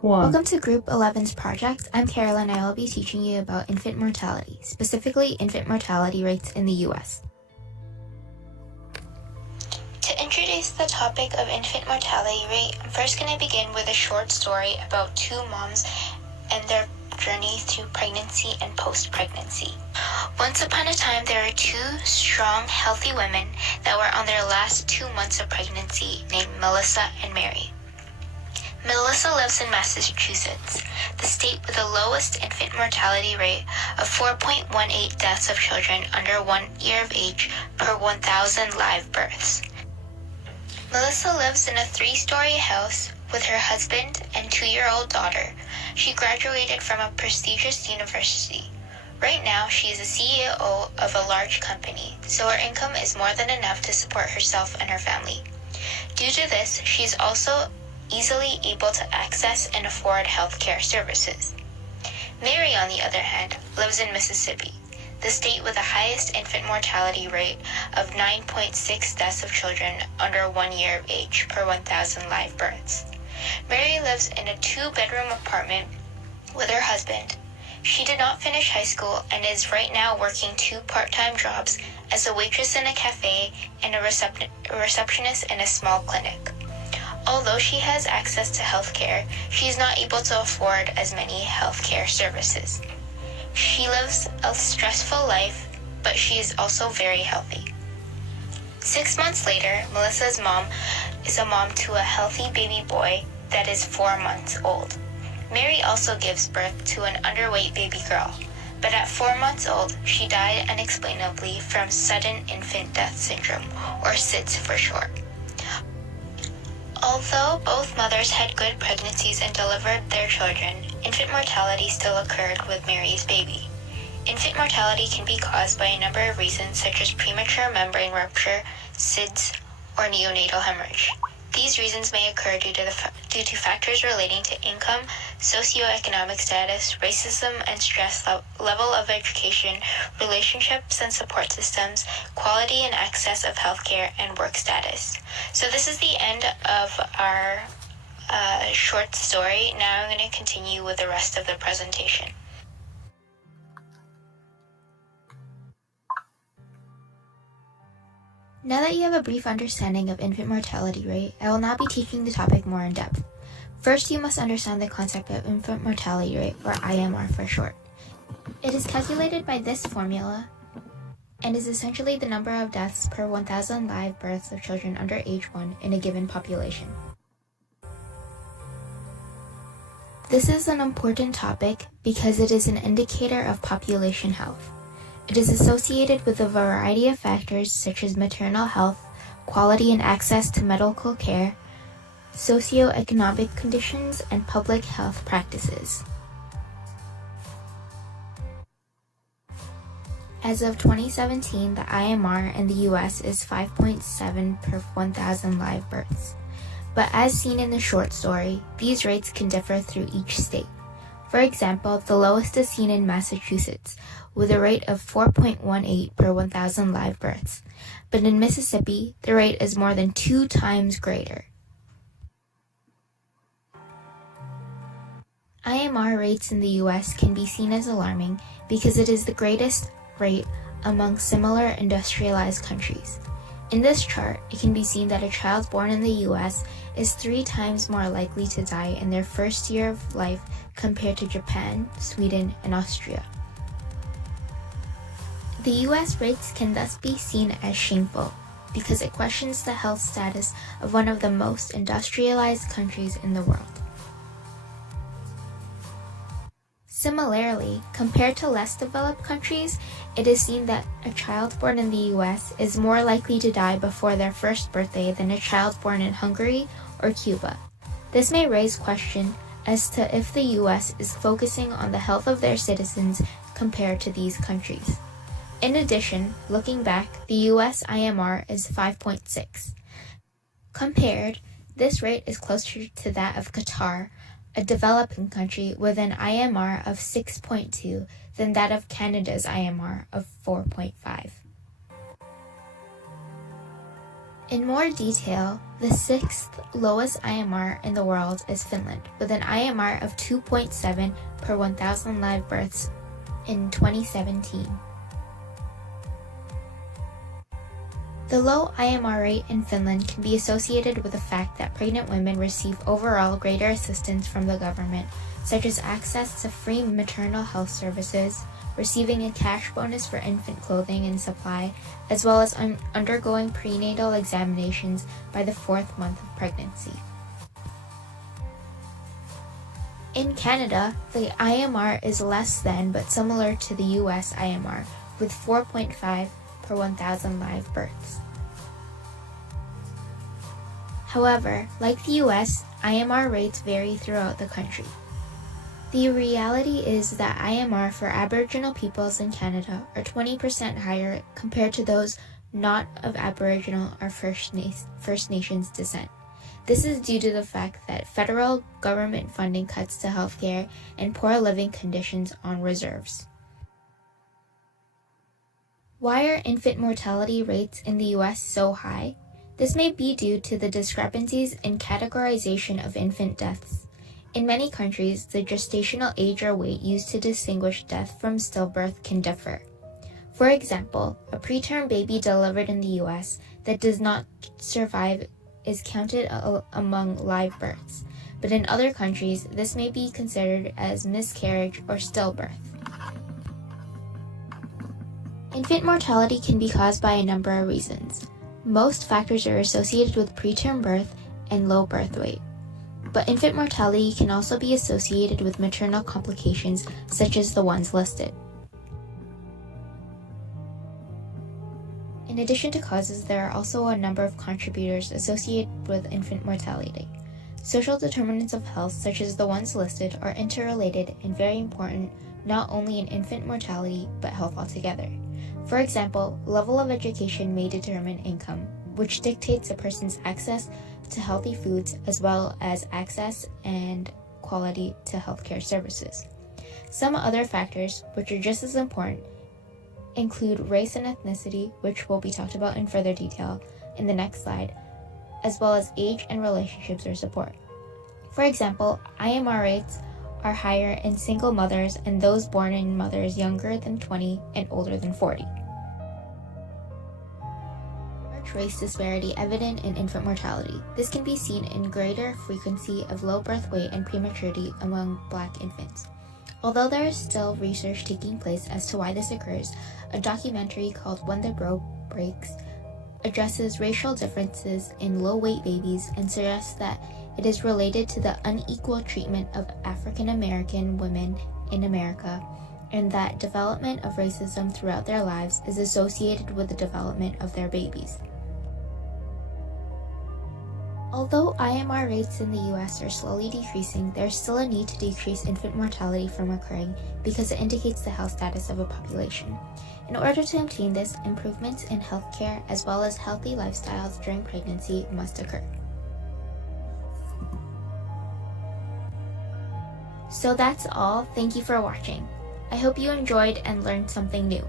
Welcome to Group 11's project. I'm Carol and I will be teaching you about infant mortality, specifically infant mortality rates in the U.S. To introduce the topic of infant mortality rate, I'm first going to begin with a short story about two moms and their journey through pregnancy and post-pregnancy. Once upon a time, there were two strong, healthy women that were on their last 2 months of pregnancy named Melissa and Mary. Melissa lives in Massachusetts, the state with the lowest infant mortality rate of 4.18 deaths of children under 1 year of age per 1,000 live births. Melissa lives in a 3-story house with her husband and 2-year-old daughter. She graduated from a prestigious university. Right now, she is a CEO of a large company, so her income is more than enough to support herself and her family. Due to this, she is also easily able to access and afford healthcare services. Mary, on the other hand, lives in Mississippi, the state with the highest infant mortality rate of 9.6 deaths of children under 1 year of age per 1,000 live births. Mary lives in a 2-bedroom apartment with her husband. She did not finish high school and is right now working 2 part-time jobs as a waitress in a cafe and a receptionist in a small clinic. Although she has access to healthcare, she is not able to afford as many healthcare services. She lives a stressful life, but she is also very healthy. 6 months later, Melissa's mom is a mom to a healthy baby boy that is 4 months old. Mary also gives birth to an underweight baby girl, but at 4 months old, she died unexplainably from sudden infant death syndrome, or SIDS for short. Although both mothers had good pregnancies and delivered their children, infant mortality still occurred with Mary's baby. Infant mortality can be caused by a number of reasons such as premature membrane rupture, SIDS, or neonatal hemorrhage. These reasons may occur due to factors relating to income, socioeconomic status, racism and stress level of education, relationships and support systems, quality and access of healthcare, and work status. So this is the end of our short story. Now I'm going to continue with the rest of the presentation. Now that you have a brief understanding of infant mortality rate, I will now be teaching the topic more in depth. First, you must understand the concept of infant mortality rate, or IMR for short. It is calculated by this formula and is essentially the number of deaths per 1,000 live births of children under age 1 in a given population. This is an important topic because it is an indicator of population health. It is associated with a variety of factors such as maternal health, quality and access to medical care, socioeconomic conditions, and public health practices. As of 2017, the IMR in the US is 5.7 per 1,000 live births. But as seen in the short story, these rates can differ through each state. For example, the lowest is seen in Massachusetts, with a rate of 4.18 per 1,000 live births. But in Mississippi, the rate is more than 2 times greater. IMR rates in the US can be seen as alarming because it is the greatest rate among similar industrialized countries. In this chart, it can be seen that a child born in the US is 3 times more likely to die in their first year of life compared to Japan, Sweden, and Austria. The US rates can thus be seen as shameful because it questions the health status of one of the most industrialized countries in the world. Similarly, compared to less developed countries, it is seen that a child born in the US is more likely to die before their first birthday than a child born in Hungary or Cuba. This may raise question as to if the US is focusing on the health of their citizens compared to these countries. In addition, looking back, the US IMR is 5.6. Compared, this rate is closer to that of Qatar, a developing country with an IMR of 6.2 than that of Canada's IMR of 4.5. In more detail, the sixth lowest IMR in the world is Finland, with an IMR of 2.7 per 1,000 live births in 2017. The low IMR rate in Finland can be associated with the fact that pregnant women receive overall greater assistance from the government, such as access to free maternal health services, receiving a cash bonus for infant clothing and supply, as well as undergoing prenatal examinations by the 4th month of pregnancy. In Canada, the IMR is less than but similar to the US IMR, with 4.5 per 1,000 live births. However, like the US, IMR rates vary throughout the country. The reality is that IMR for Aboriginal peoples in Canada are 20% higher compared to those not of Aboriginal or First Nations descent. This is due to the fact that federal government funding cuts to healthcare and poor living conditions on reserves. Why are infant mortality rates in the US so high? This may be due to the discrepancies in categorization of infant deaths. In many countries, the gestational age or weight used to distinguish death from stillbirth can differ. For example, a preterm baby delivered in the US that does not survive is counted among live births, but in other countries, this may be considered as miscarriage or stillbirth. Infant mortality can be caused by a number of reasons. Most factors are associated with preterm birth and low birth weight. But infant mortality can also be associated with maternal complications such as the ones listed. In addition to causes, there are also a number of contributors associated with infant mortality. Social determinants of health, such as the ones listed, are interrelated and very important not only in infant mortality but health altogether. For example, level of education may determine income, which dictates a person's access to healthy foods as well as access and quality to healthcare services. Some other factors, which are just as important, include race and ethnicity, which will be talked about in further detail in the next slide, as well as age and relationships or support. For example, IMR rates are higher in single mothers and those born in mothers younger than 20 and older than 40. Race disparity evident in infant mortality. This can be seen in greater frequency of low birth weight and prematurity among Black infants. Although there is still research taking place as to why this occurs, a documentary called When the Broke Breaks addresses racial differences in low-weight babies and suggests that it is related to the unequal treatment of African American women in America, and that development of racism throughout their lives is associated with the development of their babies. Although IMR rates in the US are slowly decreasing, there is still a need to decrease infant mortality from occurring because it indicates the health status of a population. In order to obtain this, improvements in healthcare as well as healthy lifestyles during pregnancy must occur. So that's all. Thank you for watching. I hope you enjoyed and learned something new.